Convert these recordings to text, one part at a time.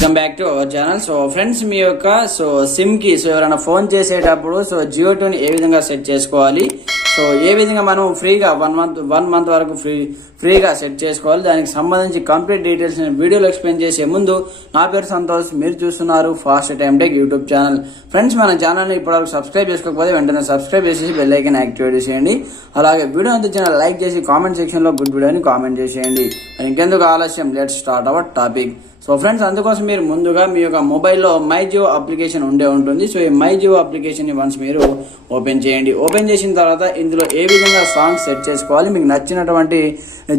Welcome back to our channel so friends మీ యొక్క so సిమ్కి so ఎవరైనా ఫోన్ చేసేటప్పుడు సో జియో టూని ఏ విధంగా సెట్ చేసుకోవాలి? సో ఏ విధంగా మనం ఫ్రీగా వన్ మంత్ వన్ మంత్ వరకు ఫ్రీ ఫ్రీగా సెట్ చేసుకోవాలి? దానికి సంబంధించి కంప్లీట్ డీటెయిల్స్ నేను వీడియోలో ఎక్స్ప్లెయిన్ చేసే ముందు నా పేరు సంతోష్ మీరు చూస్తున్నారు fast time tech YouTube channel friends మన ఛానల్ని ఇప్పటివరకు సబ్స్క్రైబ్ చేసుకోకపోతే వెంటనే సబ్స్క్రైబ్ చేసేసి బెల్ ఐకన్ యాక్టివేట్ చేసేయండి. అలాగే వీడియో అందించిన లైక్ చేసి కామెంట్ సెక్షన్లో గుడ్ వీడియోని కామెంట్ చేసేయండి. ఇంకెందుకు ఆలస్యం? Let start our topic so friends అందుకోసం మీరు ముందుగా మీ యొక్క మొబైల్లో మై జియో అప్లికేషన్ ఉండే ఉంటుంది. సో ఈ మై జియో అప్లికేషన్ వన్స్ మీరు ఓపెన్ చేయండి. ఓపెన్ చేసిన తర్వాత ఇందులో ఏ విధంగా సాంగ్స్ సెట్ చేసుకోవాలి? మీకు నచ్చినటువంటి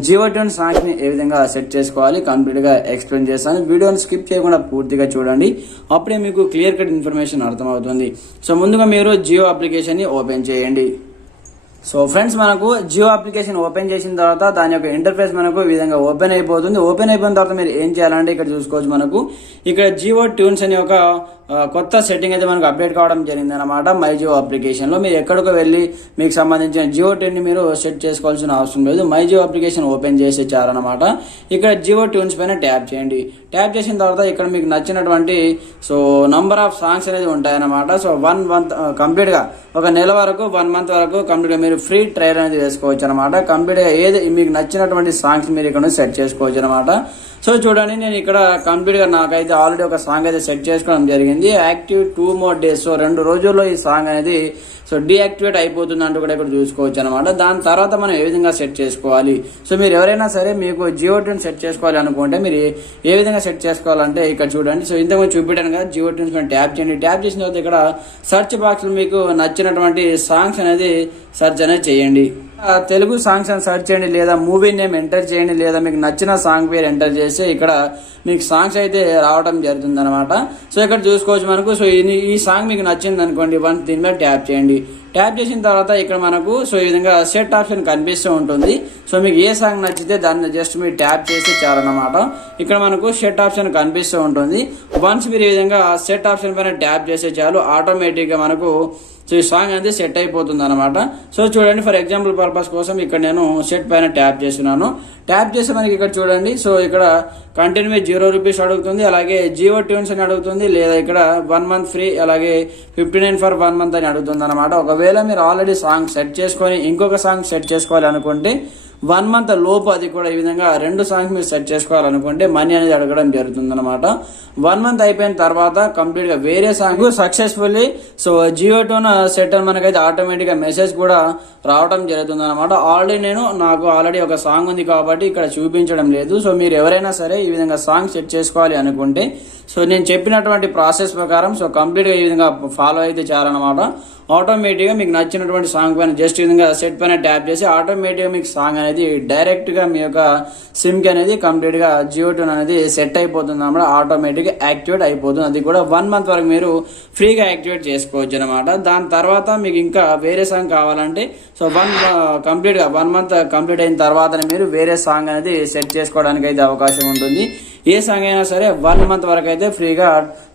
జియో ట్యూన్ సాంగ్స్ని ఏ విధంగా సెట్ చేసుకోవాలి? కంప్లీట్గా ఎక్స్ప్లెయిన్ చేస్తాను. వీడియోని స్కిప్ చేయకుండా పూర్తిగా చూడండి. అప్పుడే మీకు క్లియర్ కట్ ఇన్ఫర్మేషన్ అర్థమవుతుంది. సో ముందుగా మీరు జియో అప్లికేషన్ని ఓపెన్ చేయండి. సో ఫ్రెండ్స్ మనకు జియో అప్లికేషన్ ఓపెన్ చేసిన తర్వాత దాని యొక్క ఇంటర్ఫేస్ మనకు ఈ విధంగా ఓపెన్ అయిపోతుంది. ఓపెన్ అయిపోయిన తర్వాత మీరు ఏం చేయాలంటే ఇక్కడ చూసుకోవచ్చు మనకు. ఇక్కడ జియో ట్యూన్స్ అనే ఒక కొత్త సెట్టింగ్ అయితే మనకు అప్డేట్ కావడం జరిగింది అనమాట మై జియో అప్లికేషన్లో మీరు ఎక్కడికో వెళ్ళి మీకు సంబంధించిన జియో టెన్ని మీరు సెట్ చేసుకోవాల్సిన అవసరం లేదు. మై జియో అప్లికేషన్ ఓపెన్ చేసి ఇచ్చారనమాట ఇక్కడ జియో ట్యూన్స్ పైన ట్యాప్ చేయండి. ట్యాప్ చేసిన తర్వాత ఇక్కడ మీకు నచ్చినటువంటి సో నంబర్ ఆఫ్ సాంగ్స్ అనేది ఉంటాయన్నమాట. సో వన్ మంత్ కంప్లీట్గా ఒక నెల వరకు వన్ మంత్ వరకు కంప్లీట్గా మీరు ఫ్రీ ట్రయల్ అనేది వేసుకోవచ్చు అనమాట కంప్లీట్గా ఏది మీకు నచ్చినటువంటి సాంగ్స్ మీరు ఇక్కడ సెట్ చేసుకోవచ్చు అనమాట సో చూడండి నేను ఇక్కడ కంప్లీట్గా నాకైతే ఆల్రెడీ ఒక సాంగ్ అయితే సెట్ చేసుకోవడం జరిగింది. Active two more days. So రెండు రోజుల్లో ఈ సాంగ్ అనేది సో డీయాక్టివేట్ అయిపోతుంది అంటూ కూడా ఇక్కడ చూసుకోవచ్చు అనమాట దాని తర్వాత మనం ఏ విధంగా సెట్ చేసుకోవాలి? సో మీరు ఎవరైనా సరే మీకు జియో ట్యూన్ సెట్ చేసుకోవాలి అనుకుంటే మీరు ఏ విధంగా సెట్ చేసుకోవాలంటే ఇక్కడ చూడండి. సో ఇంతకు చూపించాను కదా జియో ట్యూన్స్ మీద ట్యాప్ చేయండి. ట్యాప్ చేసిన తర్వాత ఇక్కడ సెర్చ్ బాక్స్లో మీకు నచ్చినటువంటి సాంగ్స్ అనేది సెర్చ్ అనేది చేయండి. తెలుగు సాంగ్స్ అని సెర్చ్ చేయండి లేదా మూవీ నేమ్ ఎంటర్ చేయండి లేదా మీకు నచ్చిన సాంగ్ పేరు ఎంటర్ చేస్తే ఇక్కడ మీకు సాంగ్స్ అయితే రావడం జరుగుతుంది అనమాట సో ఇక్కడ చూసుకోవచ్చు మనకు. సో ఈ ఈ సాంగ్ మీకు నచ్చింది అనుకోండి వన్ దీని మీద ట్యాప్ చేయండి. ట్యాప్ చేసిన తర్వాత ఇక్కడ మనకు సో ఈ విధంగా సెట్ ఆప్షన్ కనిపిస్తూ ఉంటుంది. సో మీకు ఏ సాంగ్ నచ్చితే దాన్ని జస్ట్ మీరు ట్యాప్ చేసి చాలన్నమాట. ఇక్కడ మనకు సెట్ ఆప్షన్ కనిపిస్తూ ఉంటుంది. వన్స్ మీరు ఈ విధంగా సెట్ ఆప్షన్ పైన ట్యాప్ చేస్తే చాలు ఆటోమేటిక్గా మనకు సో ఈ సాంగ్ అనేది సెట్ అయిపోతుంది అనమాట సో చూడండి ఫర్ ఎగ్జాంపుల్ పర్పస్ కోసం ఇక్కడ నేను సెట్ పైన ట్యాప్ చేస్తున్నాను. ట్యాప్ చేస్తే మనకి ఇక్కడ చూడండి సో ఇక్కడ కంటిన్యూ జీరో రూపీస్ అడుగుతుంది అలాగే జియో ట్యూన్స్ అని అడుగుతుంది లేదా ఇక్కడ వన్ మంత్ ఫ్రీ అలాగే fifty nine for one month అని అడుగుతుంది అనమాట ఒకవేళ మీరు ఆల్రెడీ సాంగ్ సెట్ చేసుకొని ఇంకొక సాంగ్ సెట్ చేసుకోవాలి అనుకుంటే వన్ మంత్ లోపు అది కూడా ఈ విధంగా రెండు సాంగ్స్ మీరు సెట్ చేసుకోవాలనుకుంటే మనీ అనేది అడగడం జరుగుతుంది అనమాట వన్ మంత్ అయిపోయిన తర్వాత కంప్లీట్గా వేరే song successfully so Jio tone set అని మనకైతే ఆటోమేటిక్గా మెసేజ్ కూడా రావడం జరుగుతుంది అనమాట ఆల్రెడీ నేను నాకు ఆల్రెడీ ఒక సాంగ్ ఉంది కాబట్టి ఇక్కడ చూపించడం లేదు. సో మీరు ఎవరైనా సరే ఈ విధంగా సాంగ్ సెట్ చేసుకోవాలి అనుకుంటే సో నేను చెప్పినటువంటి ప్రాసెస్ ప్రకారం సో కంప్లీట్గా ఈ విధంగా ఫాలో అయితే చేయాలన్నమాట. ఆటోమేటిక్గా మీకు నచ్చినటువంటి సాంగ్ పైన జస్ట్ విధంగా సెట్ పైన ట్యాప్ చేసి ఆటోమేటిక్గా మీకు సాంగ్ అనేది డైరెక్ట్గా మీ యొక్క సిమ్కి అనేది కంప్లీట్గా జియో టూన్ అనేది సెట్ అయిపోతుంది అన్నమాట. ఆటోమేటిక్గా యాక్టివేట్ అయిపోతుంది. అది కూడా వన్ మంత్ వరకు మీరు ఫ్రీగా యాక్టివేట్ చేసుకోవచ్చు అనమాట దాని తర్వాత మీకు ఇంకా వేరే సాంగ్ కావాలంటే సో వన్ కంప్లీట్గా వన్ మంత్ కంప్లీట్ అయిన తర్వాతనే మీరు వేరే సాంగ్ అనేది సెట్ చేసుకోవడానికి అయితే అవకాశం ఉంటుంది. ఏ సాంగ్ అయినా సరే వన్ మంత్ వరకు అయితే ఫ్రీగా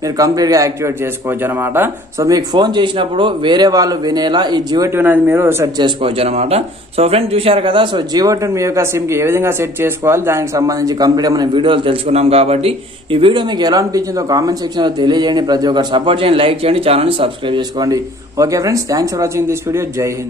మీరు కంప్లీట్గా యాక్టివేట్ చేసుకోవచ్చు అనమాట సో మీకు ఫోన్ చేసినప్పుడు వేరే వాళ్ళు వినేలా ఈ జియో ట్యూన్ అనేది మీరు సెట్ చేసుకోవచ్చు అనమాట సో ఫ్రెండ్స్ చూశారు కదా సో జియో ట్యూన్ మీ యొక్క సిమ్కి ఏ విధంగా సెట్ చేసుకోవాలి దానికి సంబంధించి కంప్లీట్గా మనం వీడియోలు తెలుసుకున్నాం కాబట్టి ఈ వీడియో మీకు ఎలా అనిపించిందో కామెంట్ సెక్షన్లో తెలియజేయండి. ప్రతి ఒక్కరు సపోర్ట్ చేయండి లైక్ చేయండి ఛానల్ని సబ్స్క్రైబ్ చేసుకోండి. Okay friends thanks for watching this video Jai Hind